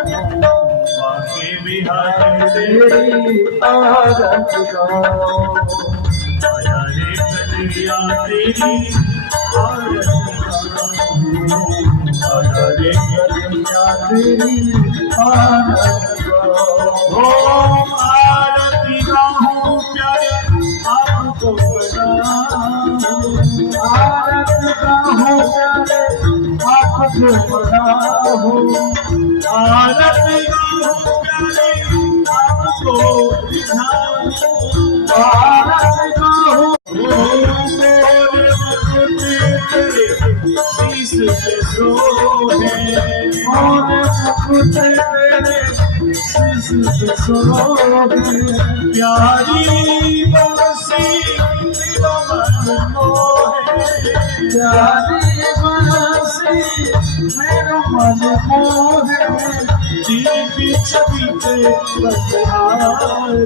बाके बिहारी तेरी आरत गाओ, आया रे कन्हैया तेरी आरत गाओ, आया रे कन्हैया तेरी आरत गाओ। आरती गाऊं प्यारे आपको बनाऊं, आरती गाऊं प्यारे आपको बनाऊं, आरती गाऊं प्यारे आपको दिखाऊं, आरती गाऊं मोर मुकुट तेरे शीश पे सोहे, मोर मुकुट तेरे शीश पे सोहे, प्यारी बंसी मेरा मन मोहे, प्यारी बंसी मेरा मन मोहे, तेरे पीछे पीछे बलिहारी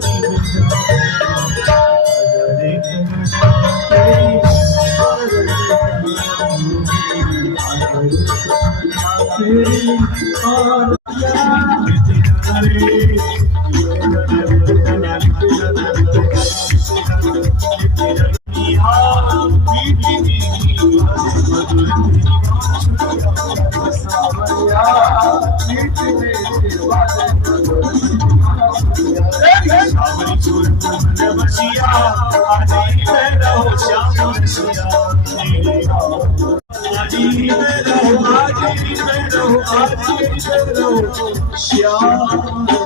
श्याम